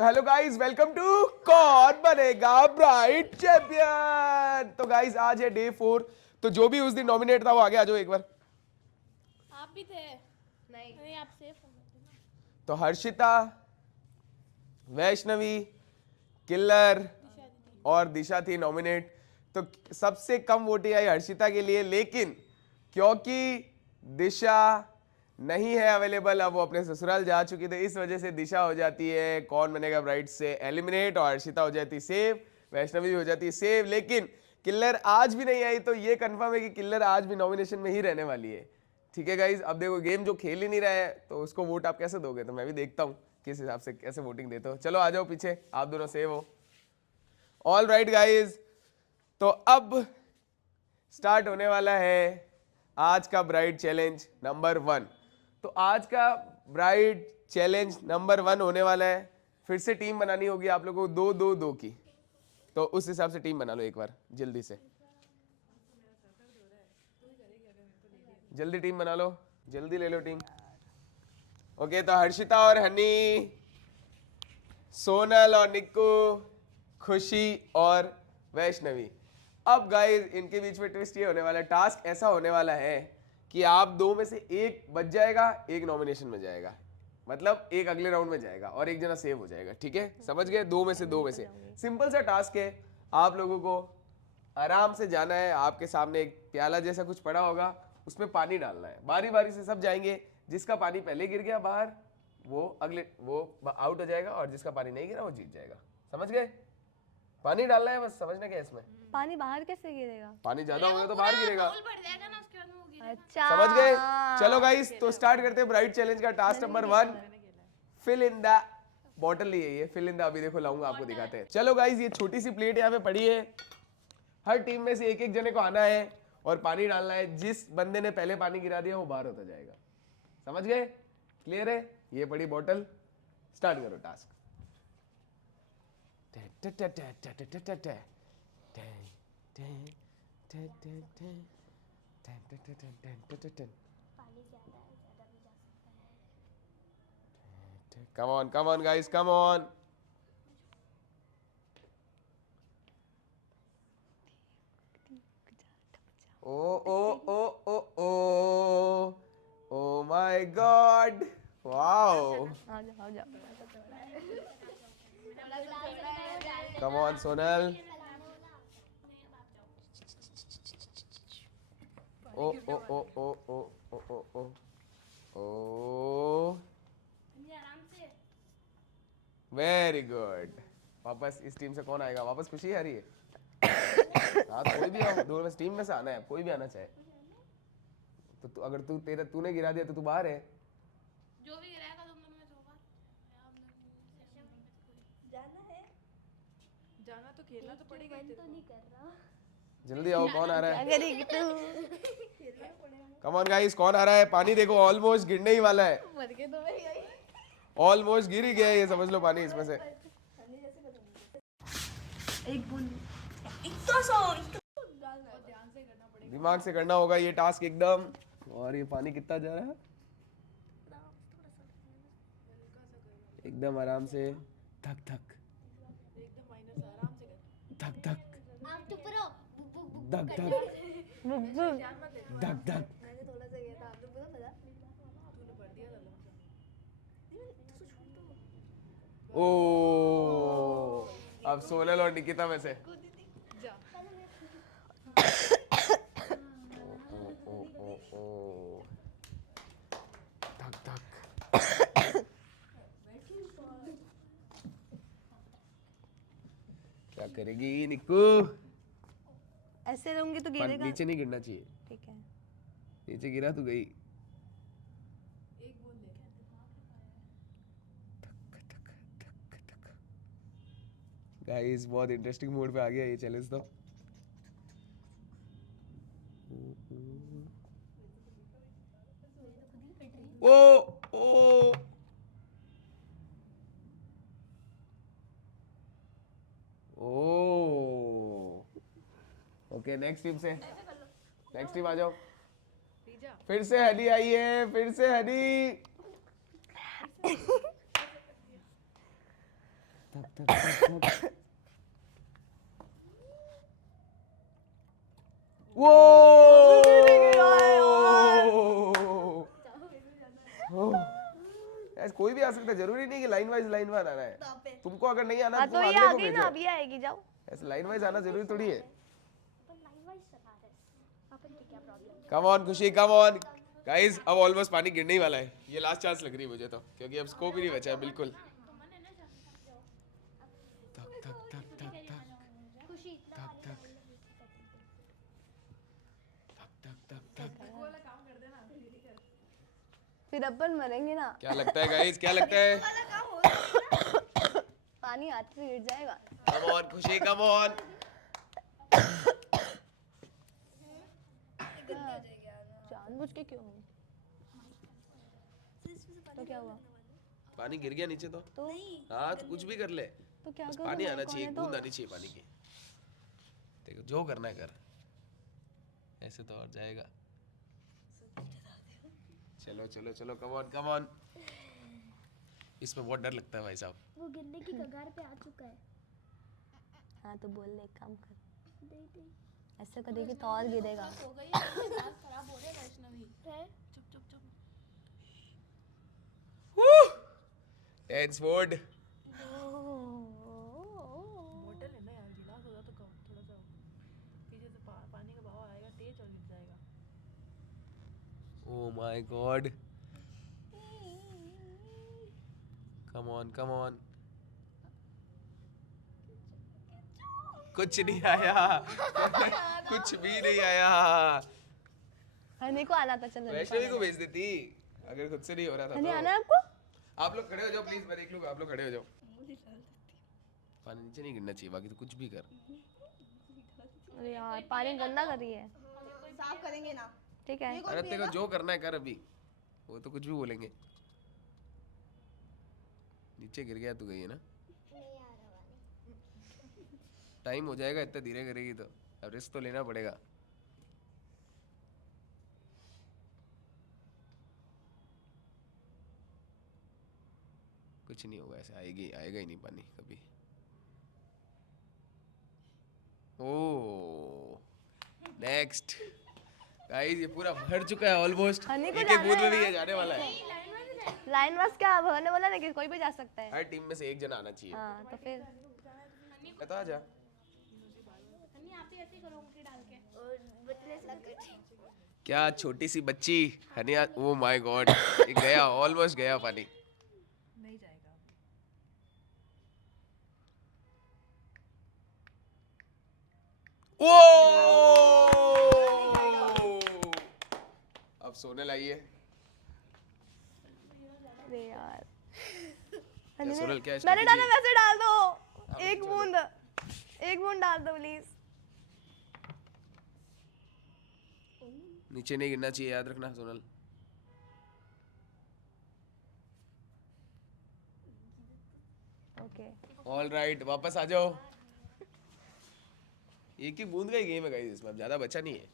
तो hello guys, welcome to कौन बनेगा ब्राइट चैंपियन। तो गाइस आज है डे 4। तो जो भी उस दिन नॉमिनेट था वो आगे आ जाओ एक बार। आप भी थे? नहीं आप सेफ हो गए थे ना। तो हर्षिता, वैष्णवी, किल्लर और दिशा थी नॉमिनेट। तो सबसे कम वोटिंग आई हर्षिता के लिए, लेकिन क्योंकि दिशा नहीं है अवेलेबल, अब वो अपने ससुराल जा चुकी थी, इस वजह से दिशा हो जाती है कौन बनेगा ब्राइट से एलिमिनेट और हर्षिता हो जाती सेव, वैष्णवी भी हो जाती सेव। लेकिन किल्लर आज भी नहीं आई, तो ये कंफर्म है कि किल्लर आज भी नॉमिनेशन में ही रहने वाली है। ठीक है गाइज, अब देखो गेम जो खेल ही नहीं रहा है तो उसको वोट आप कैसे दोगे, तो मैं भी देखता हूँ किस हिसाब से कैसे वोटिंग देते हो। चलो आ जाओ पीछे, आप दोनों सेव हो। ऑल राइट गाइज, तो अब स्टार्ट होने वाला है आज का ब्राइड चैलेंज नंबर 1। तो आज का ब्राइड चैलेंज नंबर 1 होने वाला है, फिर से टीम बनानी होगी आप लोगों को 2-2-2 की। तो उस हिसाब से टीम बना लो एक बार जल्दी से, जल्दी टीम बना लो, जल्दी ले लो टीम। ओके, तो हर्षिता और हनी, सोनल और निक्कू, खुशी और वैष्णवी। अब गाइस इनके बीच में ट्विस्ट ये होने वाला है, टास्क ऐसा होने वाला है कि आप दो में से एक बच जाएगा, एक नॉमिनेशन में जाएगा, मतलब एक अगले राउंड में जाएगा और एक जना सेव हो जाएगा। ठीक है, समझ गए? दो में से सिंपल सा टास्क है। आप लोगों को आराम से जाना है, आपके सामने एक प्याला जैसा कुछ पड़ा होगा, उसमें पानी डालना है, बारी बारी से सब जाएंगे। जिसका पानी पहले गिर गया बाहर वो आउट हो जाएगा, और जिसका पानी नहीं गिरा वो जीत जाएगा। समझ गए? पानी डालना है, बस समझने क्या है इसमें। पानी बाहर कैसे गिरेगा? पानी ज्यादा होगा तो बाहर गिरेगा। बढ़ जाएगा ना, उसके बाद में वो गिरेगा। अच्छा, समझ गए? चलो गाइस, तो स्टार्ट करते हैं ब्राइट चैलेंज का task number 1। Fill in the bottle ही है ये, फिल इन द, अभी देखो लाऊंगा आपको दिखाते हैं। चलो गाइस, ये छोटी सी प्लेट यहाँ पे पड़ी है, हर टीम में से एक एक जने को आना है और पानी डालना है। जिस बंदे ने पहले पानी गिरा दिया वो बाहर होता जाएगा। समझ गए? क्लियर है? ये पड़ी बॉटल, स्टार्ट करो task. Come on guys, come on. Oh. Oh my God. Wow. आ जाओ। Come on, Sonal. Oh. आराम से। Very good. वापस इस टीम से कौन आएगा? वापस खुशी आ रही है। हाँ, कोई भी आओ, दो में टीम में से आना है, कोई भी आना चाहे। तो तू अगर तूने गिरा दिया तो तू बाहर है। जो भी गिराएगा तुम दोनों में से होगा। जाना तो खेलना तो पड़ेगा ही तेरे को। जल्दी आओ, कौन आ रहा है? अगर तू कम ऑन गाइस, कौन आ रहा है? पानी देखो ऑलमोस्ट गिरने ही वाला है, मर के तो मैं गई। ऑलमोस्ट गिर ही गया है, ये समझ लो पानी इसमें से। एक बूंद दिमाग से करना होगा ये टास्क एकदम। और ये पानी कितना जा रहा है? एकदम आराम से, धक धक एकदम माइनस आराम से कर। धक धक आप चुप रहो। धक धक ध्यान मत दे। धक धक। मैंने थोड़ा सा किया था, आपने पता पता तूने भर दिया था लमसम। ओ, अब सोनल और निकिता में से। जा। ओ धक धक। क्या करेगी निक्कू? ऐसे रहूंगी तो पर गिरेगा। नीचे नहीं गिरना चाहिए, ठीक है। नीचे गिरा तो गई। एक बूंद ले। गाइस बहुत इंटरेस्टिंग मोड पे आ गया ये चैलेंज तो। ओ ओके, नेक्स्ट टीम से, नेक्स्ट टीम आ जाओ। जा। फिर से हनी आई है, फिर से हनी। वो ऐसे कोई भी आ सकता है, जरूरी नहीं कि लाइन वाइज आना है। तुमको अगर नहीं आना हाँ तो तो तुम ये अगले आ को गई ना, भेजो। अभी आएगी, जाओ। ऐसे लाइन वाइज आना जरूरी थोड़ी है। अपन लाइन वाइज चला रहे हैं, अपन की क्या प्रॉब्लम? कम ऑन खुशी, कम ऑन गाइस, अब ऑलमोस्ट पानी गिरने ही वाला है। ये लास्ट चांस लग रही है मुझे तो, क्योंकि अब स्कोप ही नहीं बचा है बिल्कुल। तक तक तक तक तक खुशी इतना तक तक तक तक तक। वो वाला काम कर देना फिर ही कर। फिर अपन मरेंगे ना। क्या लगता है गाइस, क्या लगता है? पानी हाथ से गिर जाएगा। कम ऑन खुशी, कम ऑन। जानबूझ के क्यों? तो क्या हुआ? पानी गिर गया नीचे तो हाँ, तो कुछ भी कर ले, तो क्या बस करूं पानी मैं? आना कौन चाहिए, है तो? बूंद आनी चाहिए पानी की। देखो जो करना है कर, ऐसे तो और जाएगा। चलो चलो चलो, कम ऑन कम ऑन। इसमें बहुत डर लगता है भाई साहब। वो गिरने की कगार पे आ चुका है। हाँ तो बोल ले, एक काम कर, दे दे। ऐसे करेगी तो और गिरेगा। हो गई है, दिमाग खराब हो रहा है वैष्णवी। है? चुप चुप चुप। Tense mode. बोतल है ना यार, गिलास होगा तो कम थोड़ा सा पीछे से पानी का बहाव आएगा तेज और गिर जाएगा। ओ my God, come on come on. कुछ नहीं आया। कुछ भी नहीं आया। हनी को आना था, चलो वैष्णवी को भेज देती अगर खुद से नहीं हो रहा था हनी तो। आना है आपको? आप लोग खड़े हो जाओ प्लीज, मैं देख लूंगा। आप लोग खड़े हो जाओ। पानी नीचे नहीं गिरना चाहिए, बाकी तो कुछ भी कर। अरे यार पानी गंदा कर रही है। साफ करेंगे ना। ठीक है। अरे तेरे को जो करना है कर, अभी वो तो कुछ भी बोलेंगे। नीचे गिर गया तो गई है ना, टाइम हो जाएगा, इतना धीरे करेगी तो अब रिस्क तो लेना पड़ेगा। कुछ नहीं होगा, ऐसे आएगी, आएगा ही नहीं पानी कभी। ओ नेक्स्ट गाइस, ये पूरा भर चुका है ऑलमोस्ट। हनी को एक एक जाना बूंद है में भी ना? ये जाने वाला है। लाइन वास क्या, अब हने बोला ना कि कोई भी जा सकता है। हर टीम में से एक जना आना चाहिए। हाँ तो फिर बता आ जा। हनी आप ही ऐसे ही करो उंगली डाल के। क्या छोटी सी बच्ची हनिया, ओ माय गॉड, ये गया, ऑलमोस्ट गया पानी। नहीं जाएगा। ओ अब सोने लाइए। अरे यार क्या सोनल, क्या मैंने डाला, strategy? वैसे डाल दो। हाँ, एक चलो। बूंद, एक बूंद डाल दो प्लीज। नीचे नहीं गिरना चाहिए, याद रखना सोनल। ओके ऑल राइट, वापस आ जाओ। एक ही बूंद का ही गेम है गाइस, इसमें अब ज्यादा बचा नहीं है।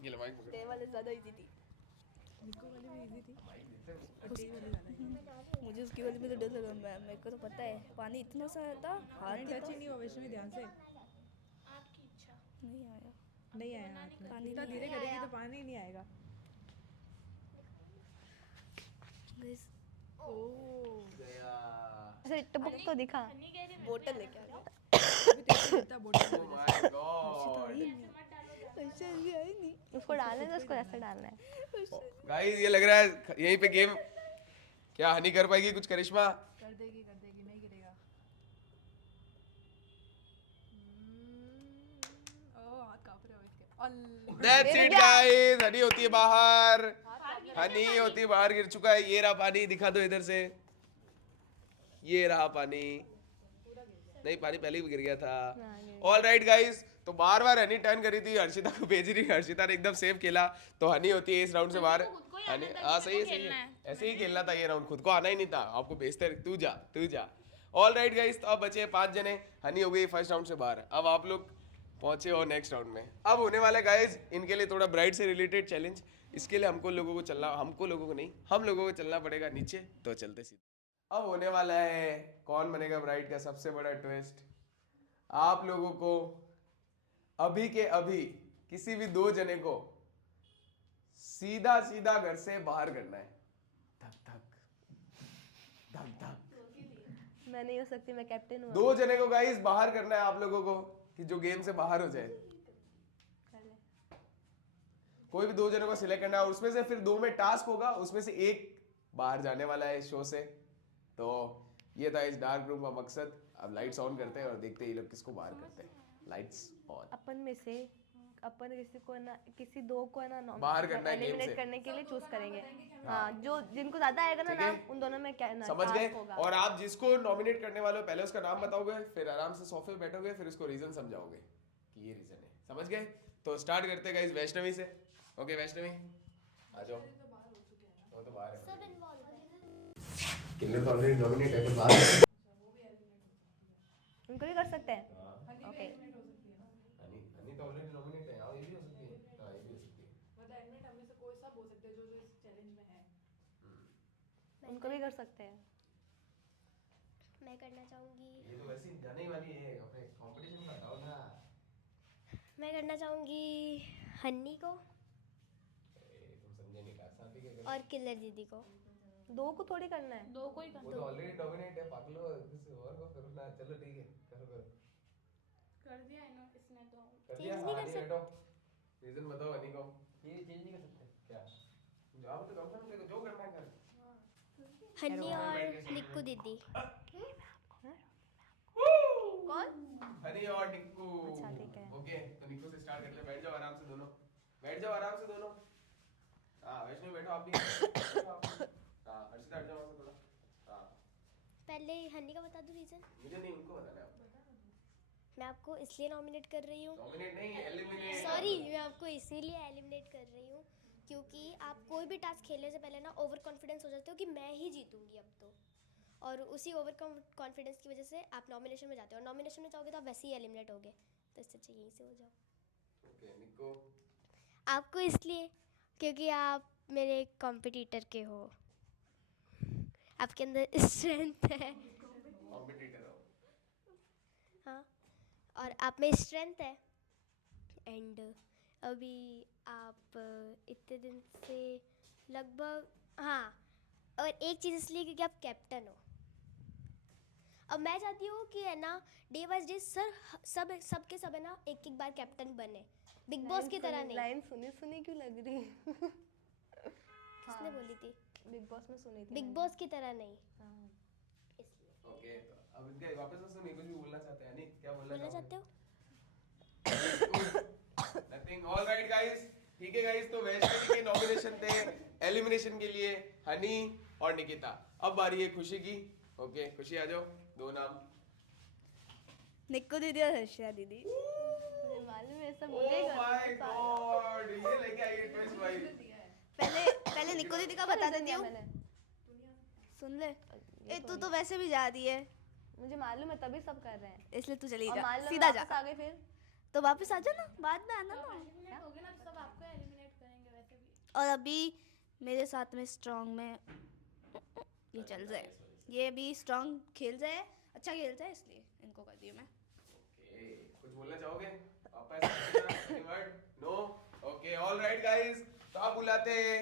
ये लो माइक पकड़। तेरे वाले ज्यादा इजी थी। निको वाली भी इजी थी और तेरी वाली ज्यादा इजी। मुझे उसकी वाली में तो डर लगा, मेरे को तो पता है पानी इतना सा था, हाथ पानी टच ही नहीं हुआ वैष्णवी, ध्यान से। आपकी इच्छा। नहीं आया। नहीं आया हाथ में। पानी इतना नहीं धीरे करेगी तो पानी नहीं आएगा। Guys, गया। ऐसे टपक तो दिखा। हनी कह रही बोतल लेके आ गया। अभी तेरे को इतना बोतल ओ माय गॉड ऐसे भी आई नहीं। उसको डालने दो, उसको ऐसे डालना है। गाइस, ये लग रहा है यहीं पे गेम, क्या हनी कर पाएगी कुछ करिश्मा? कर देगी नहीं गिरेगा। ओ हाथ कांप रहे हो इसके। दैट्स इट गाइस, हनी होती है बाहर। हनी होती है बाहर, गिर चुका है। ये रहा पानी, दिखा दो इधर से। ये रहा पानी। नहीं, पानी पहले ही गिर गया था। ऑल राइट गाइस, तो बार बार हनी टर्न करी थी, हर्षिता को भेज रही, हर्षिता ने एकदम सेफ खेला, तो हनी होती है इस राउंड से बाहर। हनी, हाँ सही है सही है, ऐसे ही खेलना था ये राउंड, खुद को आना ही नहीं था, आपको भेजते तू जा तू जा। ऑल राइट गाइस, तो अब बचे 5 जने। हनी हो गई फर्स्ट राउंड से बाहर, अब आप लोग पहुंचे हो नेक्स्ट राउंड में। अब होने वाला गाइस इनके लिए थोड़ा ब्राइड से रिलेटेड चैलेंज। इसके लिए हम लोगों को चलना पड़ेगा नीचे, तो चलते सीधे। अब होने वाला है कौन बनेगा ब्राइड का सबसे बड़ा ट्विस्ट। आप लोगों को अभी के अभी किसी भी दो जने को सीधा सीधा घर से बाहर करना है। धक धक धक धक। मैं नहीं हो सकती, मैं कैप्टन हूँ। दो जने को गाइस बाहर करना है आप लोगों को, कि जो गेम से बाहर हो जाए। कर ले। कोई भी दो जनों को सिलेक्ट करना है और उसमें से फिर दो में टास्क होगा, उसमें से एक बाहर जाने वाला है इस शो से। तो ये था इस डार्क रूम का मकसद। अब लाइट्स ऑन करते हैं और देखते हैं ये लोग किसको बाहर करते हैं। Lights on. अपन में से अपन किसी दो को ना बाहर करना है गेम एलिमिनेट से। करने के लिए चूज करेंगे। हाँ, जो जिनको ज्यादा आएगा ना ठीक है। नाम, उन दोनों में क्या ना समझ गए। task होगा। और आप जिसको नॉमिनेट करने वाले हो पहले उसका नाम बताओगे, फिर आराम से सोफे पे बैठोगे, फिर उसको रीजन समझाओगे कि ये रीजन है। समझ गए। तो स्टार्ट करते हैं गाइस वैष्णवी से। ओके वैष्णवी आ जाओ। वो तो बाहर है। सब इन्वॉल्व है। किन्नर तो ऑलरेडी नॉमिनेट है, पर बाहर है। उनको भी कर सकते हैं। ओके। हनी हनी तो ऑलरेडी नॉमिनेट है। हाँ ये भी हो सकती है। हाँ ये भी हो सकती है। मतलब एलिमिनेट हम में से कोई सब हो सकते हैं जो जो इस चैलेंज में है। उनको भी कर सकते हैं। मैं करना चाहूंगी। ये तो वैसे ही जाने ही वाली है, अपने कंपटीशन में बताओ ना। मैं करना चाहूंगी हन्नी को तुम समझे नहीं, का साथी के और किलर दीदी को। दो को थोड़ी करना है। दो को ही वो तो ऑलरेडी नॉमिनेट है। पागलो किसी और को करो ना। चलो ठीक है, करो करो। कर दिया है ना इसने तो। कर दिया। चेंज नहीं कर हनी सकते। बैठो। रीजन बताओ हनी को। ये चेंज नहीं कर सकते क्या जवाब तो कंफर्म करो, जो करना है कर। हन्नी और निक्कू दीदी। कौन? हनी और निक्कू। अच्छा, ठीक है। ओके तो निक्कू से स्टार्ट करते हैं। बैठ जाओ आराम से दोनों। बैठ जाओ आराम से दोनों। हाँ वैष्णवी बैठो आप भी। बैठो आप भी। हाँ हर्षिता हट जाओ वहाँ से थोड़ा। हाँ पहले हन्नी का बता दूं रीजन। मुझे नहीं, उनको बताना है आपको। मैं आपको इसलिए नॉमिनेट कर रही हूँ। नॉमिनेट नहीं, एलिमिनेट। सॉरी, मैं आपको इसीलिए एलिमिनेट कर रही हूँ क्योंकि आप कोई भी टास्क खेलने से पहले ना ओवर कॉन्फिडेंस हो जाते हो कि मैं ही जीतूंगी अब तो। और उसी ओवर कॉन्फिडेंस की वजह से आप नॉमिनेशन में जाते हो, और नॉमिनेशन में जाओगे तो आप वैसे ही एलिमिनेट होगे। तो इससे अच्छा यहीं से हो जाओ। ओके निक्कू। आपको इसलिए क्योंकि आप मेरे कॉम्पिटिटर के हो, आपके अंदर स्ट्रेंथ है। कॉम्पिटिटर हो। हाँ, और आप में स्ट्रेंथ है। एंड अभी आप इतने दिन से लगभग, हाँ, और एक चीज़ इसलिए क्योंकि आप कैप्टन हो। अब मैं चाहती हूँ कि है ना डे बाय डे सब के सब है ना एक एक बार कैप्टन बने, बिग बॉस की तरह नहीं। लाइन सुनी सुनी क्यों लग रही है? किसने बोली थी? बिग बॉस में सुनी थी। बिग बॉस की तरह नहीं। हाँ। इसलिए ओके तो अब इनके वापस से सुनिए, कुछ भी बोलना चाहते हैं। नहीं क्या बोलना बोलना चाहते हो? नथिंग। ऑल राइट गाइस, ठीक है गाइस। तो वैष्णवी के नॉमिनेशन थे एलिमिनेशन के लिए हनी और निकिता। अब बारी है खुशी की। ओके खुशी आ जाओ। दो नाम। निक्कू दीदी और हर्षिता दीदी। मुझे मालूम है सब ओह मुझे माय गॉड, ये लेके आई है ट्विस्ट भाई। पहले निक्कू दीदी का बता देती हूँ। मैंने। सुन ले। ए तू तो वैसे भी जा रही है, मुझे मालूम है तभी सब कर रहे हैं। इसलिए तू चली और जा, मान लो सीधा मैं जा। वापस आ गई फिर। तो वापस आ जा ना, बाद में आना ना। एलिमिनेट होगे ना तो सब आपको एलिमिनेट करेंगे वैसे भी। और अभी मेरे साथ में स्ट्रांग में ये चल जाए, ये भी स्ट्रांग खेल जाए, अच्छा खेल जाए, इसलिए इनको कर दी मैं। ओके कुछ बोलना चाहोगे वापस? Any word? No. Okay all right guys, तो आप बुलाते हैं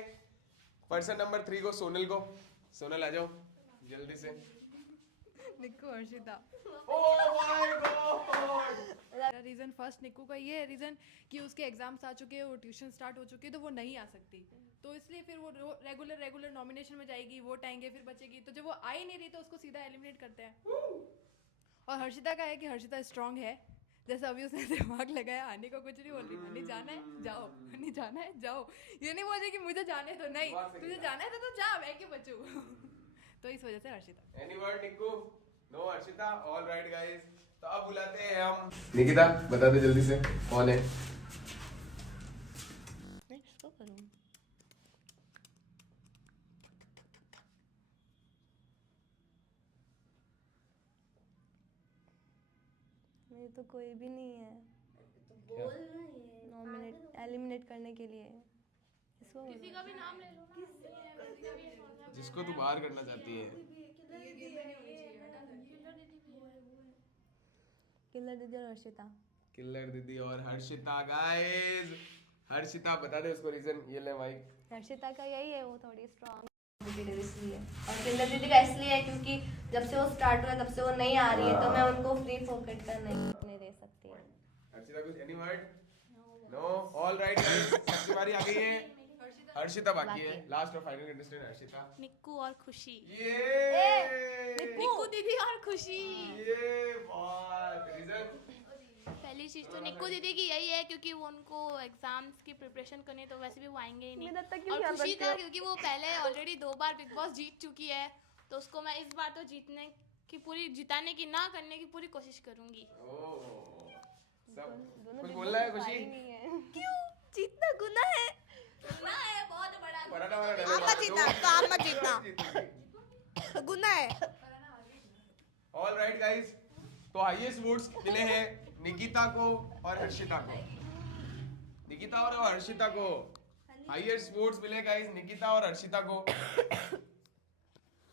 पर्सन नंबर 3 को, सोनल को। सोनल आ जाओ जल्दी से। निक्कू हर्षिता। Oh my God. मेरा रीज़न फर्स्ट निक्कू का ये है रीज़न कि उसके एग्जाम्स आ चुके हैं, वो ट्यूशन स्टार्ट हो चुकी है, तो वो नहीं आ सकती। तो इसलिए फिर वो रेगुलर नॉमिनेशन में जाएगी, वोट आएंगे, फिर बचेगी। तो जब वो आ ही नहीं रही तो उसको सीधा एलिमिनेट करते हैं। और हर्षिता का है कि हर्षिता स्ट्रांग है, जैसे अभी उसने दिमाग लगाया। आने को कुछ नहीं बोल रही, हनी जाना है जाओ, हनी जाना है जाओ। ये नहीं बोल रही कि मुझे जाने तो नहीं, तुझे जाना है तो जा, मैं क्यों बचूं। तो इस वजह से Harshita. Any word Nikku? No Harshita. All right guys, तो अब बुलाते हैं हम निकिता। बता दे जल्दी से कौन है। मैं किसको करूं? मेरे तो कोई भी नहीं है नॉमिनेट एलिमिनेट करने के लिए। इसको किसी का भी नाम ले लो ना। जिसको तू बाहर करना चाहती है। किलर दीदी और हर्षिता। किलर दीदी और हर्षिता गाइस। हर्षिता बता दे उसको रीजन, ये ले माइक। हर्षिता का यही है, वो थोड़ी स्ट्रॉन्ग इसलिए, और किलर दीदी का इसलिए है क्योंकि जब से वो स्टार्ट हुआ तब से वो नहीं आ रही है, तो मैं उनको फ्री फोकट का नहीं दे सकती। हर्षिता कुछ any word? No. All right guys, सबकी बारी आ गई है। हर्षिता बाकी है, लास्ट और फाइनल कंटेस्टेंट हर्षिता। निक्कू और खुशी। ये निक्कू दीदी और खुशी। ये बात रीजन। पहली चीज तो निक्कू दीदी की यही है क्योंकि वो उनको एग्जाम्स की प्रिपरेशन करनी है, तो वैसे भी वो आएंगे ही नहीं। मेरा तक क्यों और ख्याल खुशी रखते का हो? क्योंकि वो पहले ऑलरेडी 2 बार बिग बॉस जीत चुकी है, तो उसको मैं इस बार तो जीतने की पूरी, जिताने की ना करने की पूरी कोशिश करूंगी। सब कुछ बोलना है खुशी? क्यों? जीतना गुनाह है। गुनाह है बहुत बड़ा। पराठा वाला डालो। आप मत जीतना, तो आप मत जीतना। गुनाह है। ऑल राइट गाइस, तो हाईएस्ट वोट्स मिले हैं निकिता को और हर्षिता को। निकिता और हर्षिता को हाईएस्ट वोट्स मिले गाइस, निकिता और हर्षिता को।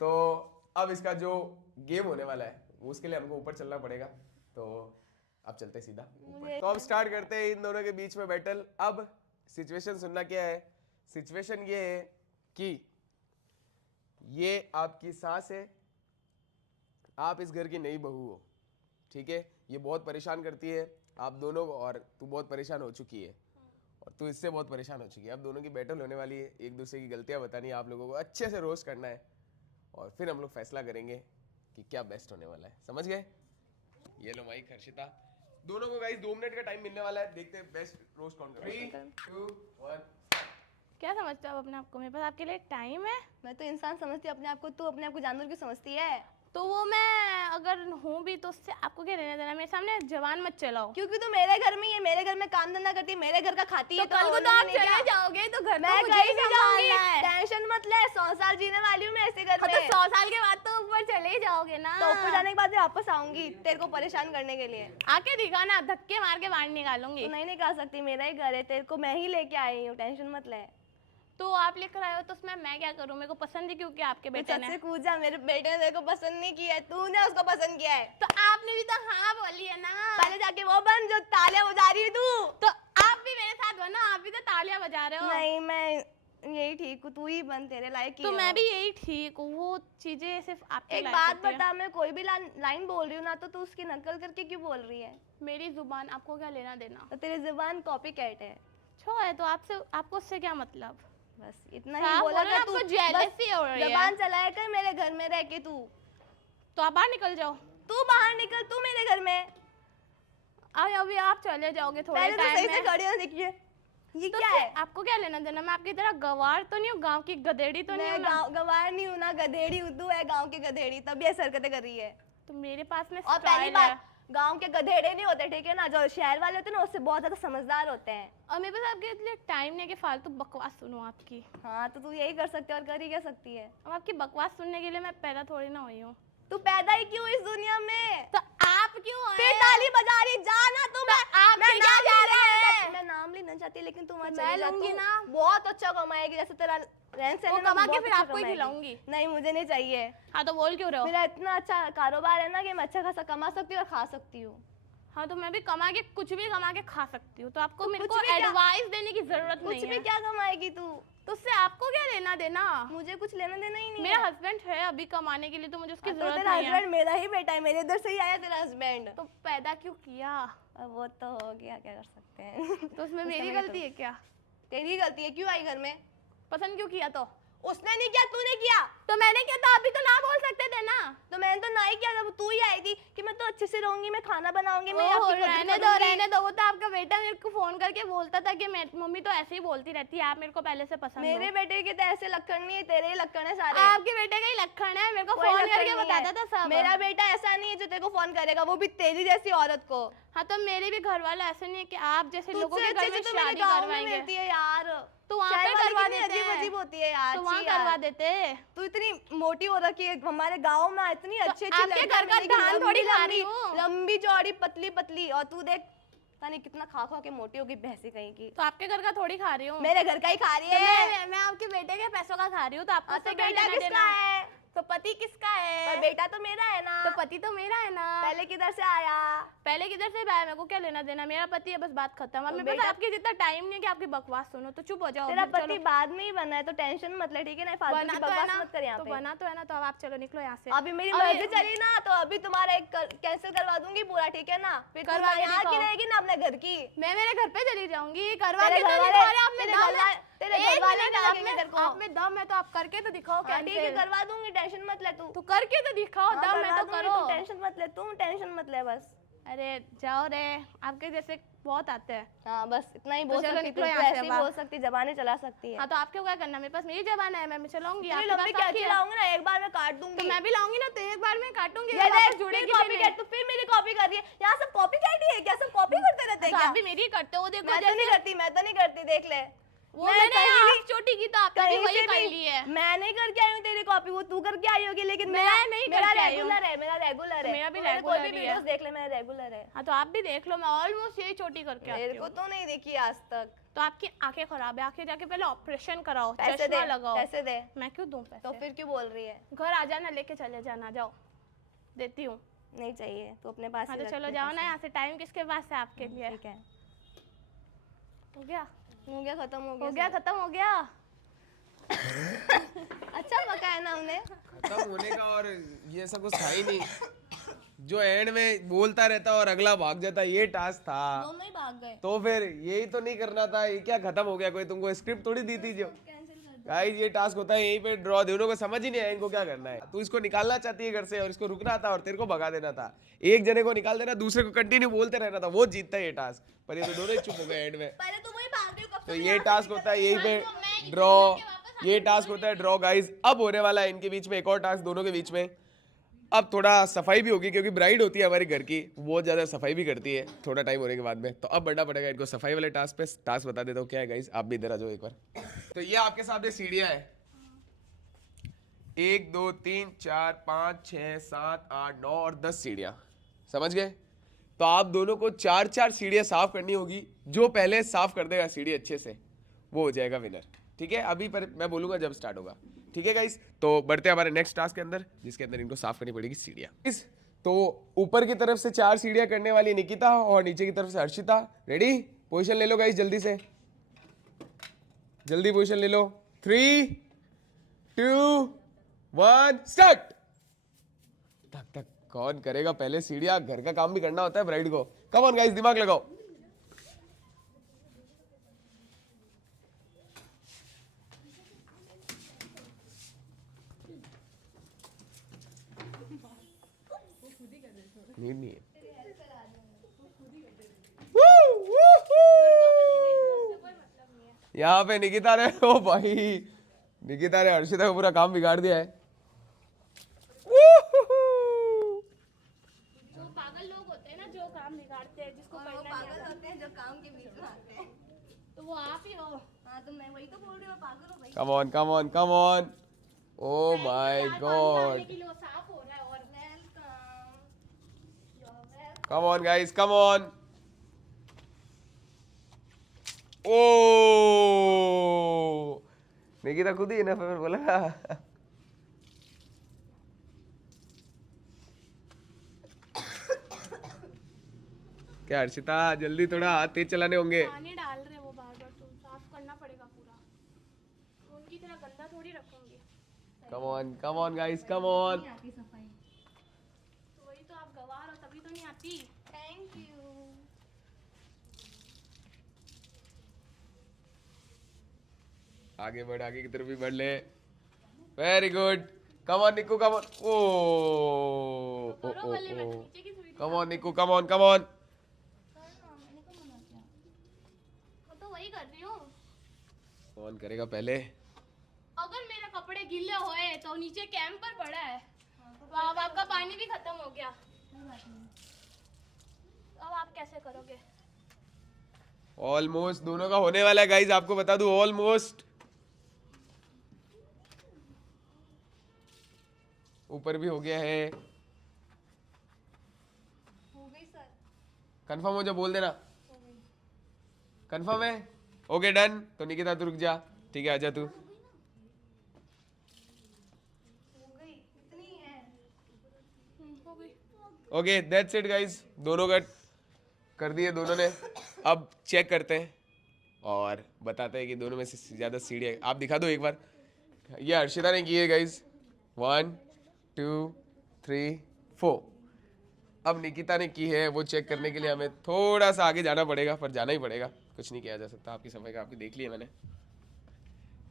तो अब इसका जो गेम होने वाला है वो, उसके लिए हमको ऊपर चलना पड़ेगा, तो अब चलते सीधा ऊपर। तो अब स्टार्ट करते हैं इन दोनों के बीच में बैटल। अब सिचुएशन सुनना क्या है। सिचुएशन ये है कि ये आपकी सास है, आप इस घर की नई बहू हो, ठीक है। ये बहुत परेशान करती है आप दोनों को, और तू बहुत परेशान हो चुकी है, और तू इससे बहुत परेशान हो चुकी है। अब दोनों की बैटल होने वाली है, एक दूसरे की गलतियां बतानी है, आप लोगों को अच्छे से रोस्ट करना है, और फिर हम लोग फैसला करेंगे कि क्या बेस्ट होने वाला है। समझ गए? ये लो माइक हर्षिता। दोनों को गाइस 2 मिनट का टाइम मिलने वाला है, देखते हैं बेस्ट रोस्ट कौन करेगा। 3 2 1। क्या समझते हो आप अपने आप को? मेरे पास आपके लिए टाइम है? मैं तो इंसान समझती हूँ अपने आप को, तू अपने आप को जानवर क्यों समझती है? तो वो मैं अगर हूँ भी तो उससे आपको क्या लेना देना, मेरे सामने जवान मत चलाओ। क्योंकि तू मेरे घर में ही है, मेरे घर में काम धंधा करती है, मेरे घर का खाती है। तो कल को तो आप चले जाओगे तो घर मैं तो कहीं मुझे नहीं ही जाऊंगी, संभालना है। टेंशन मत ले, 100 साल जीने वाली हूँ मैं ऐसे घर हाँ, में। तो 100 साल के बाद तो ऊपर चले ही जाओगे ना। तो ऊपर जाने के बाद मैं वापस आऊंगी तेरे को परेशान करने के लिए। आके दिखाना, धक्के मार के बाहर निकालूंगी। तू नहीं निकाल सकती, मेरा ही घर है, तेरे को मैं ही लेके आई हूँ, टेंशन मत ले। तो आप लेकर आए हो तो उसमें मैं क्या करूँ? मेरे को पसंद ही क्योंकि आपके बेटे छत ने। से कूद जा, मेरे बेटे ने तेरे को पसंद नहीं किया है, तूने उसको पसंद किया है। तो आपने भी तो हाँ बोली है ना। पहले जाके वो बन जो तालियां बजा रही है तू। तो आप भी मेरे साथ बनो, आप भी तो तालियां बजा रहे हो। नहीं, मैं यही ठीक हूँ, तू ही बन, तेरे लायक ही तो है मैं वो। भी यही ठीक हूँ, वो चीजें सिर्फ आपके एक लायक बात होती है। बता, मैं कोई भी लाइन बोल रही हूँ ना, तो तू उसकी नकल करके क्यों बोल रही है? मेरी जुबान आपको क्या लेना देना? तो तेरी जुबान कॉपी कैट है। छो है तो आपसे, आपको उससे क्या मतलब? बस इतना ही साफ बोला बोलो कर ना, तू। आपको jealousy हो रही है। जबान चलाया कर मेरे घर में रह के तू। तो आप बाहर निकल जाओ। तू बाहर निकल, तू मेरे घर में। अभी आप चले जाओगे थोड़े पहले तो सही टाइम से में। खड़ी हो, देखिए ये तो क्या फिर है? आपको क्या लेना देना? मैं आपकी तरह गवार तो नहीं हूँ, गांव की गधेड़ी तो नहीं मैं हूँ ना। गवार नहीं हूँ ना, गधेड़ी हूँ, तू है गाँव की गधेड़ी, तभी ऐसी हरकतें कर रही है। तो मेरे पास में और पहली style है। बात, गांव के गधेड़े नहीं होते, ठीक है ना, जो शहर वाले होते हैं ना, उससे बहुत ज्यादा समझदार होते हैं। और मेरे पास आपके लिए टाइम नहीं है कि फालतू बकवास सुनूं आपकी। हाँ, तो तू यही कर सकती है, और कर ही क्या सकती है? अब आपकी बकवास सुनने के लिए मैं पैदा थोड़ी ना हुई हूँ। तू पैदा ही क्यों इस दुनिया में? तो आप क्यों आए? फिर ताली बजा रही, जाना तू। आप मैं क्या जा रहे हैं? मैं नाम लेना चाहती, लेकिन तू मत मैं चली जा, लूंगी तू ना। बहुत अच्छा कमाएगी, जैसे तेरा रहन सहन वो है ना, कमा के बहुत फिर अच्छा आपको ही कमाएगी। खिलाऊंगी। नहीं, मुझे नहीं चाहिए। हाँ तो बोल क्यों रहे हो? मेरा इतना अच्छा कारोबार है ना कि मैं अच्छा खासा कमा सकती हूँ और खा सकती हूँ। हाँ तो मैं भी कमा के, कुछ भी कमा के खा सकती हूँ, तो आपको तो मेरे कुछ को भी क्या? एडवाइस देने की जरूरत कुछ नहीं भी है। क्या कमाएगी तू? तो उससे आपको क्या लेना देना? मुझे कुछ लेना देना ही नहीं मेरा है। हस्बैंड है अभी कमाने के लिए, तो मुझे उसकी तो जरूरत तेरा नहीं है। हस्बैंड मेरा ही बेटा है, मेरे इधर से ही आया तेरा हस्बैंड। तो पैदा क्यों किया? अब वो तो हो गया, क्या कर सकते हैं। तो उसमें मेरी नहीं गलती है क्या? तेरी गलती है, क्यों आई घर में? पसंद क्यों किया? तो उसने नहीं किया, तूने किया। तो मैंने किया, तो अभी तो ना बोल सकते थे ना। तो मैंने तो ना ही किया, जब तू ही आई थी कि मैं तो अच्छे से रहूंगी, मैं खाना बनाऊंगी, मैं ओहो, आपकी कदर रहने दो करूंगी। रहने दो। वो तो आपका बेटा मेरे को फोन करके बोलता था कि मम्मी तो ऐसे ही बोलती रहती है, आप मेरे को पहले से पसंद मेरे हो। बेटे के तो ऐसे लक्षण नहीं है, तेरे ही लक्षण है सारे। आपके बेटे का ही लक्षण है, मेरे को कोई फोन लक्षण करके नहीं बताता है। था सब। मेरा बेटा ऐसा नहीं है जो तेरे को फोन करेगा, वो भी तेरी जैसी औरत को। हाँ तो मेरे भी घर वाला ऐसे नहीं है कि आप जैसे लोगों तुझसे के घर अच्छी में तो मेरे शादी गाँव में करवाएंगे। मिलती है यार। तो वहाँ शहर पे वाले करवा कितनी देते अजीब हैं। अजीब होती है यार। तो वहाँ छी यार। करवा देते। तू इतनी मोटी हो रखी है, हमारे गांव में इतनी अच्छी अच्छी आपके घर का धान थोड़ी खा रही हूँ। लंबी चौड़ी पतली पतली, और तू देख पता नहीं कितना खा खा के मोटी होगी भैंसी कहीं की। तो आपके घर का थोड़ी खा रही हूँ। मेरे घर का ही खा रही तो है। मैं आपके बेटे के पैसों का खा रही हूँ, तो आपको हाँ, तो उससे क्या बेटा लेना किसका देना? है? तो पति किसका पर है? बेटा तो मेरा है ना। तो पति तो मेरा है ना। पहले किधर से आया? पहले किधर से आया, मेरे को क्या लेना देना, मेरा पति है, बस बात खत्म। अब मेरे पास आपके जितना टाइम नहीं है कि आपकी बकवास सुनो, तो चुप हो जाओ। तेरा पति बाद में ही बना है तो टेंशन मत ले, ठीक है ना? फालतू की बकवास मत कर यहाँ तो पे। बना तो है ना, तो अब आप चलो निकलो यहाँ से। अभी मेरी मर्जी चली ना तो अभी तुम्हारा एक कैंसिल करवा दूंगी पूरा, ठीक है ना? फिर करवा के यहाँ की दिखाओ। रहेगी ना अपने घर की। मैं मेरे घर पे चली जाऊंगी, करवा तेरे के तो घर दिखाओ। वाले- अरे आप में तेरे दम घर है, वाले- तेरे एक घर वाले मिनट, क्या आप लगेंगे में- तेरे को? आप में दम है तो आप करके तो दिखाओ। हाँ, ठीक है, कैंसिल करवा दूंगी, टेंशन मत ले तू। तो करके तो दिखाओ, हाँ, दम है करवा तो दूंगी, करो। तू टेंशन मत ले, तू टेंशन मत ले बस। अरे जाओ रे, आपके जैसे बहुत आते हैं। हाँ बस इतना ही तो बोल चलो सकती, निकलो तू यहाँ से ऐसे ही अब। बोल सकती, जबानें चला सकती है। हाँ तो आपको क्या करना, मेरे पास मेरी जबान है, मैं चलाऊंगी। तेरी आपके लंबी पास क्या आपकी है। चलाऊंगी ना, एक बार में काट दूंगी। तो मैं भी लाऊंगी ना, तो एक बार में काटूंगी। ये वापस देख, जुड़ेगी फिर भी कॉपी नहीं। कर, तू फिर मेरी कॉपी कर रही है। यहाँ सब कॉपी कैट ही है क्या? सब कॉपी करते रहते हैं तो क्या? आप भी मेरी करते हो, देखो मैं तो नहीं करती, मैं तो नहीं करती, देख ले। वो मैं मैंने कहीं आँख भी- चोटी की तो आपने भी कहीं वही से कर भी- ली है। मैं नहीं करके आई हूँ तेरी कॉपी, वो तू करके आई होगी, लेकिन मैं मेरा नहीं मेरा करके आई हूँ। रेगुलर है, मेरा रेगुलर है। मेरा भी तू मेरे regular कोई भी ही है। वीडियोस देख ले, मेरा रेगुलर है। हाँ तो आप भी देख लो, मैं ऑलमोस्ट यही चोटी करके आती मेरे को हूँ। तो नहीं देखी आज तक। तो आपकी आंखें खराब है, आंखें जाके पहले ऑपरेशन कराओ, पैसे चश्मा दे, लगाओ। पैसे दे। मैं क्यों दूं पैसे? तो फिर क्यों बोल रही है? घर आ जाना, लेके चले जाना, जाओ, देती हूँ। नहीं चाहिए, तू अपने पास हाँ ही तो रख चलो ले जाओ पैसे। ना यहाँ से, टाइम किसके पास है आपके लिए? ठीक है, हो गया, हो गया, खत्म हो गया, हो गया, खत्म हो गया। अच्छा पका है ना हमने। खत्म होने का और ये सब कुछ था ही नहीं, जो एंड में बोलता रहता और अगला भाग जाता, ये टास्क था। दोनों ही भाग गए। तो फिर यही तो नहीं करना था, ये क्या खत्म हो गया? कोई तुमको स्क्रिप्ट थोड़ी दी थी जो गाइस, ये टास्क होता है यहीं पे ड्रॉ। दोनों को समझ ही नहीं आया इनको क्या करना है। तू इसको निकालना चाहती है घर से और इसको रुकना था और तेरे को भगा देना था। एक जने को निकाल देना, दूसरे को कंटिन्यू बोलते रहना था, वो जीतता है ये टास्क। पर ये तो दोनों ही चुप हो गए एंड में। पहले तो वही भाग रही हो, कब तो से ये टास्क होता है यहीं पे ड्रॉ, ये टास्क होता है ड्रॉ गाइस। अब होने वाला है इनके बीच में एक और टास्क, दोनों के बीच में। अब थोड़ा सफाई भी होगी क्योंकि ब्राइड होती है हमारे घर की, बहुत ज्यादा सफाई भी करती है थोड़ा टाइम होने के बाद में। तो अब बढ़ना पड़ेगा इनको सफाई वाले टास्क पे। टास्क बता देता हूँ क्या है गाइस, आप भी इधर आ जाओ एक बार। तो ये आपके सामने सीढ़ियाँ हैं, 1 2 3 4 5 6 7 8 9 और 10 सीढ़ियाँ, समझ गए? तो आप दोनों को 4-4 सीढ़ियाँ साफ करनी होगी। जो पहले साफ कर देगा सीढ़ी अच्छे से, वो हो जाएगा विनर, ठीक है? अभी पर मैं बोलूंगा जब स्टार्ट होगा, ठीक है गाइस? तो बढ़ते हैं हमारे नेक्स्ट टास्क के अंदर, जिसके अंदर इनको साफ करनी पड़ेगी सीढ़ियाँ। तो ऊपर की तरफ से 4 सीढ़ियाँ करने वाली निकिता और नीचे की तरफ से हर्षिता। रेडी? पोजीशन ले लो गाइस, जल्दी से, जल्दी पोजीशन ले लो। 3 2 1 स्टार्ट। तक तक कौन करेगा पहले सीढ़ियाँ? घर का काम भी करना होता है ब्राइड को। कम ऑन गाइस, दिमाग लगाओ। नीड नहीं है। यहाँ पे निकिता ने, ओ भाई, निकिता ने हर्षिता को पूरा काम बिगाड़ दिया है। जो पागल लोग होते हैं ना, जो काम बिगाड़ते हैं, जिसको करना नहीं आता, होते हैं जो काम के बीच में आते हैं। तो वो आप ही हो। हाँ तो मैं वही तो बोल रही हूँ, पागल हो भाई। Come on come on come on, oh my god, के लिए वो साफ हो रहा है। और come on guys, come on. Oh Nikita खुद ही ना फिर बोला। क्या हर्षिता, जल्दी थोड़ा हाथ तेज चलाने होंगे। पानी डाल रहे वो बार बार, तो साफ करना पड़ेगा पूरा। उनकी तरह गंदा थोड़ी रखूंगी। कम ऑन गाइस, कम ऑन। तो वही तो, आप गवार हो तभी तो नहीं आती। Thank you. आगे बढ़, आगे की तरफ भी बढ़ ले। Very good, come on Nikku, come on. ओ करो वाले में, नीचे की सुई come on Nikku, come on come on. मैं तो वही कर रही हूँ। कौन करेगा पहले? अगर मेरे कपड़े गीले होए तो नीचे कैंपर पड़ा है, तो अब आपका पानी भी खत्म हो गया। अब आप कैसे करोगे? ऑलमोस्ट दोनों का होने वाला है गाइस, आपको बता दूं, ऑलमोस्ट। ऊपर भी हो गया है। हो गई सर। कंफर्म हो जा, बोल देना। कंफर्म है? Okay done. तो निकिता तू रुक जा, ठीक है, आजा तू। हो गई, इतनी है। ओके दैट्स इट गाइस, दोनों का कर दिए दोनों ने। अब चेक करते हैं और बताते हैं कि दोनों में से ज़्यादा सीढ़ी है। आप दिखा दो एक बार। ये हर्षिता ने की है गाइस, 1 2 3 4। अब निकिता ने की है, वो चेक करने के लिए हमें थोड़ा सा आगे जाना पड़ेगा, पर जाना ही पड़ेगा, कुछ नहीं किया जा सकता। आपकी समय का आपकी देख ली है मैंने।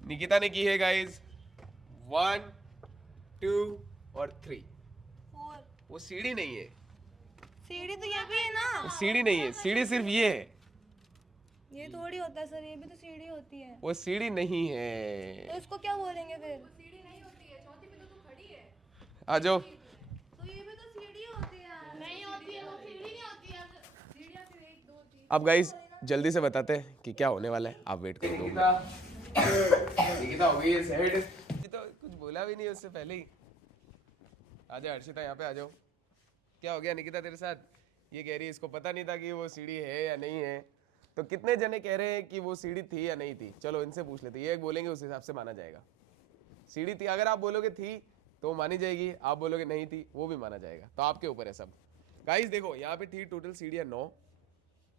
निकिता ने की है गाइस 1 2 और 3। वो सीढ़ी नहीं है, सीढ़ी तो ये भी है ना, वो सीढ़ी नहीं है, सीढ़ी सिर्फ ये है, ये थोड़ी होता है सर, ये भी तो सीढ़ी होती है, वो सीढ़ी नहीं है। तो इसको क्या बोलेंगे फिर? आ जाओ। तो ये भी तो सीढ़ी होती है। नहीं होती है, वो सीढ़ी नहीं होती है। अब गाइस जल्दी से बताते हैं कि क्या होने वाला है, आप वेट करो। निकिता हो गई है सेट, तो कुछ बोला भी नहीं उससे पहले ही। आ जाओ हर्षिता, यहाँ पे आ जाओ। क्या हो गया निकिता तेरे साथ? ये कह रही है इसको पता नहीं था कि वो सीढ़ी है या नहीं है। तो कितने जने कह रहे हैं कि वो सीढ़ी थी या नहीं थी? चलो इनसे पूछ लेते, ये बोलेंगे उस हिसाब से माना जाएगा। सीढ़ी थी, अगर आप बोलोगे थी तो मानी जाएगी, आप बोलोगे नहीं थी वो भी माना जाएगा, तो आपके ऊपर है सब। गाइस देखो यहाँ पे थी टोटल सीढ़ियाँ 9,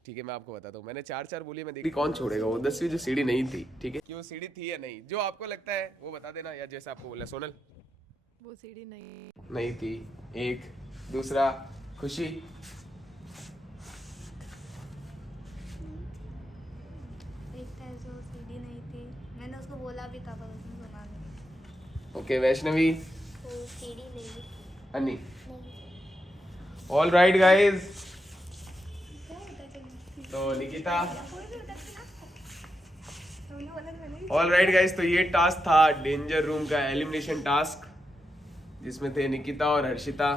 ठीक है। मैं आपको बताता हूँ, मैंने 4 बोली, मैं देखी कौन छोड़ेगा वो 10वीं जो सीढ़ी नहीं थी, ठीक है, कि वो सीढ़ी थी या नहीं। जो आपको लगता है वो बता देना, या जैसे आपको बोला सोनल वो सीढ़ी नहीं थी। एक दूसरा खुशी, एक था जो सीढ़ी नहीं थी, मैंने उसको बोला भी था पर उसने सुना नहीं। ओके वैष्णवी, वो सीढ़ी नहीं अन्नी। ऑल राइट गाइज, तो निकिता, ऑल राइट गाइज, तो ये टास्क था डेंजर रूम का एलिमिनेशन टास्क, जिसमें थे निकिता और हर्षिता।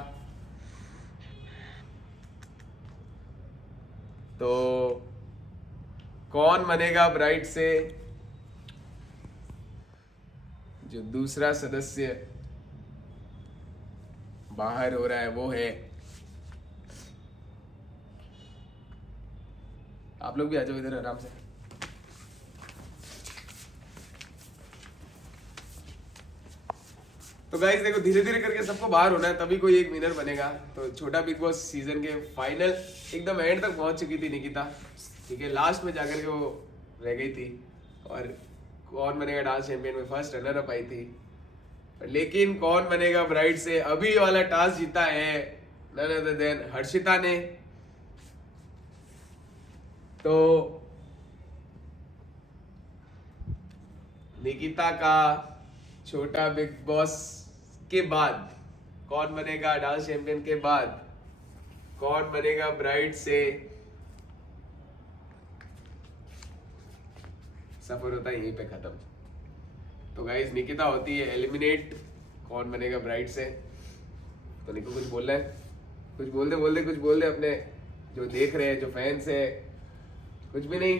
तो कौन बनेगा ब्राइट से जो दूसरा सदस्य बाहर हो रहा है, वो है, आप लोग भी आ जाओ इधर आराम से। तो गाइस देखो, धीरे धीरे करके सबको बाहर होना है, तभी कोई एक विनर बनेगा। तो छोटा बिग बॉस सीजन के फाइनल एकदम एंड तक पहुंच चुकी थी निकिता, ठीक है। लास्ट में जाकर के वो रह गई थी, और कौन बनेगा डांस चैंपियन में फर्स्ट रनर अप आई थी। लेकिन कौन बनेगा ब्राइट से अभी वाला टास्क जीता है नन अदर देन हर्षिता ने। तो निकिता का छोटा बिग बॉस के बाद कौन बनेगा डांस चैंपियन के बाद कौन बनेगा ब्राइड से, सफर होता है यहीं पे खत्म। तो गाइस निकिता होती है एलिमिनेट, कौन बनेगा ब्राइड से। तो निको कुछ बोल रहा है, कुछ बोल दे कुछ बोल दे अपने जो देख रहे हैं, जो फैंस है। कुछ भी नहीं,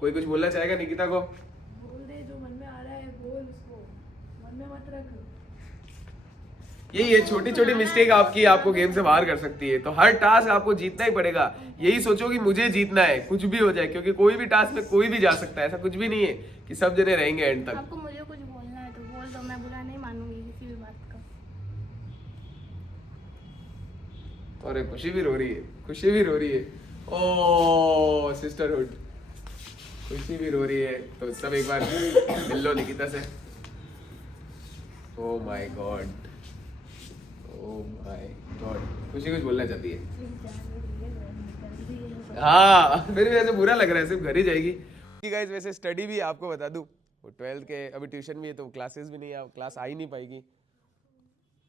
कोई कुछ बोलना चाहेगा निकिता को? बोल दे जो मन में आ रहा है, बोल उसको, मन में मत रख। यही है, छोटी छोटी मिस्टेक आपकी आपको गेम से बाहर कर सकती है। तो हर टास्क आपको जीतना ही पड़ेगा। यही सोचो कि मुझे जीतना है, कुछ भी हो जाए, क्योंकि कोई भी टास्क में कोई भी जा सकता है। ऐसा कुछ भी नहीं है कि सब जने रहेंगे एंड तक। आपको मुझे कुछ बोलना है तो बोल दो, मैं बुरा नहीं मानूंगी किसी भी बात का। अरे खुशी भी रो रही है, खुशी भी रो रही है। ओ सिस्टरहुड, खुशी भी रो रही है। तो सब एक बार मिल लो निकिता से। ओ my God, O my God, खुशी कुछ बोलना चाहती है। हाँ मेरे भी ऐसे बुरा लग रहा है, सिर्फ घर ही जाएगी। गाइस वैसे स्टडी भी आपको बता दूं, वो 12th के अभी ट्यूशन भी है, तो क्लासेस भी नहीं है, क्लास आ ही नहीं पाएगी।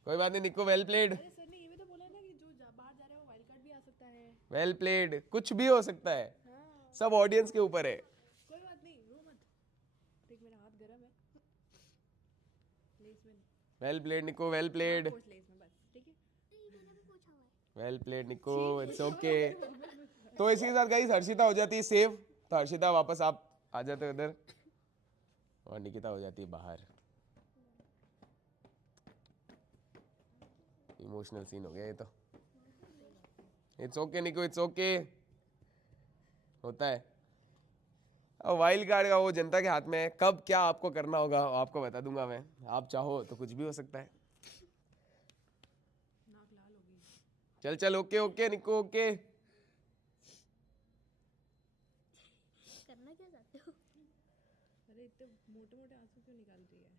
कोई बात नहीं निको, वेल प्लेड। सर ने ये भी तो बोला ना कि जो बाहर जा रहा है वो वाइल्ड कार्ड भी आ सकता है। वेल प्लेड, कुछ भी हो सकता है, सब ऑडियंस के ऊपर है। कोई बात नहीं, रो मत। देख मेरा हाथ गरम है। लेस में वेल प्लेड निको, वेल प्लेड, पोछ ले इसमें बस, ठीक है। वेल प्लेड निको, इट्स ओके। तो इसी के साथ गाइस हर्षिता हो जाती है सेव। तो हर्षिता वापस आप आ जाते हो इधर, और निकिता हो जाती है बाहर। इमोशनल सीन हो गया ये तो। इट्स ओके निको, इट्स ओके, होता है। अब वाइल्ड कार्ड का वो जनता के हाथ में है, कब क्या आपको करना होगा आपको बता दूंगा मैं। आप चाहो तो कुछ भी हो सकता है। चल चल, ओके ओके निक्कू, ओके। करना क्या चाहते हो? अरे इतने मोटे मोटे आंसू क्यों निकाल रही है?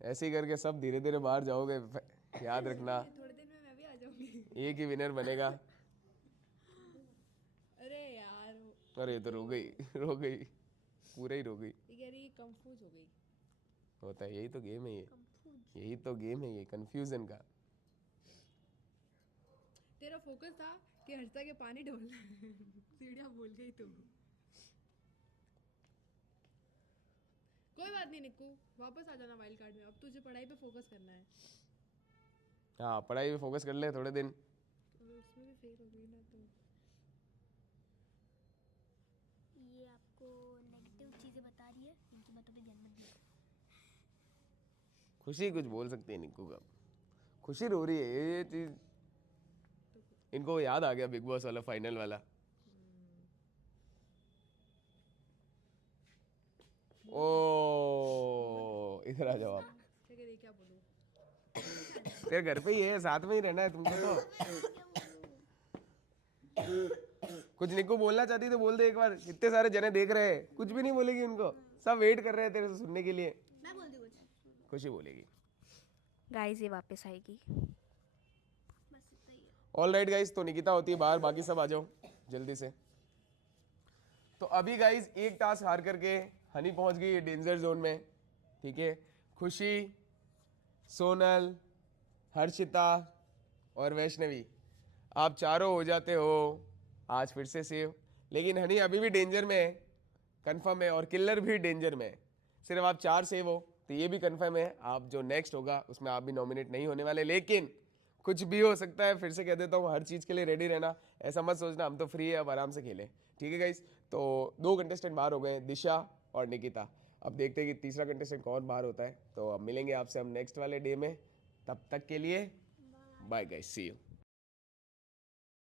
ऐसे ही करके सब धीरे धीरे बाहर जाओगे, याद रखना। थोड़े दिन में मैं भी आ जाऊंगी। एक ही विनर बनेगा। अरे यार अरे ये तो रो गई, रो गई, पूरा ही रो गई। ये कह रही कंफ्यूज हो गई। होता है, यही तो गेम है ये, यही तो गेम है ये, कंफ्यूजन का। तेरा फोकस था कि हर्षिता के पानी डोलना है। सीढ़ियाँ भूल गई तुम। कोई बात नहीं निक्कू, वापस आ जाना वाइल्ड कार्ड में। अब तुझे पढ़ाई पे फोकस करना है। हाँ, पढ़ाई पे फोकस कर ले थोड़े दिन। अगर उसमें भी फेल हो गई ना तो ये आपको नेगेटिव चीज़ें बता रही है, इनकी बातों पे ध्यान मत दो। खुशी कुछ बोल सकती है निक्कू का, खुशी रो रही है, ये चीज इनको याद आ गया बिग बॉस वाला फाइनल वाला। ओ इधर आ जाओ आप। क्या कह रही, क्या बोलूं? तेरे घर पे ही है, साथ में ही रहना है तुमको तो। कुछ निक्कू बोलना चाहती तो बोल दे एक बार, इतने सारे जने देख रहे हैं, कुछ भी नहीं बोलेगी उनको, सब वेट कर रहे हैं तेरे से सुनने के लिए। मैं बोल दी कुछ। खुशी बोलेगी। गाइस ये वापस आएगी। बस इतना ही है। ऑल राइट गाइज, तो निकिता होती है बाहर, बाकी सब आ जाओ जल्दी से। तो अभी गाइज एक टास्क हार करके हनी पहुंच गई है डेंजर जोन में, ठीक है। खुशी, सोनल, हर्षिता और वैष्णवी, आप चारों हो जाते हो आज फिर से सेव, लेकिन हनी अभी भी डेंजर में है, कंफर्म है, और किलर भी डेंजर में है। सिर्फ आप 4 सेव हो तो ये भी कंफर्म है, आप जो नेक्स्ट होगा उसमें आप भी नॉमिनेट नहीं होने वाले, लेकिन कुछ भी हो सकता है। फिर से कह देता हूँ, हर चीज़ के लिए रेडी रहना, ऐसा मत सोचना हम तो फ्री है अब आराम से खेलें, ठीक है गाइस। तो 2 कंटेस्टेंट बाहर हो गए, दिशा और निकिता। अब देखते हैं कि तीसरा कंटेस्टेंट कौन बाहर होता है। तो अब मिलेंगे आपसे हम नेक्स्ट वाले डे में, तब तक के लिए बाय गाइस, सी यू।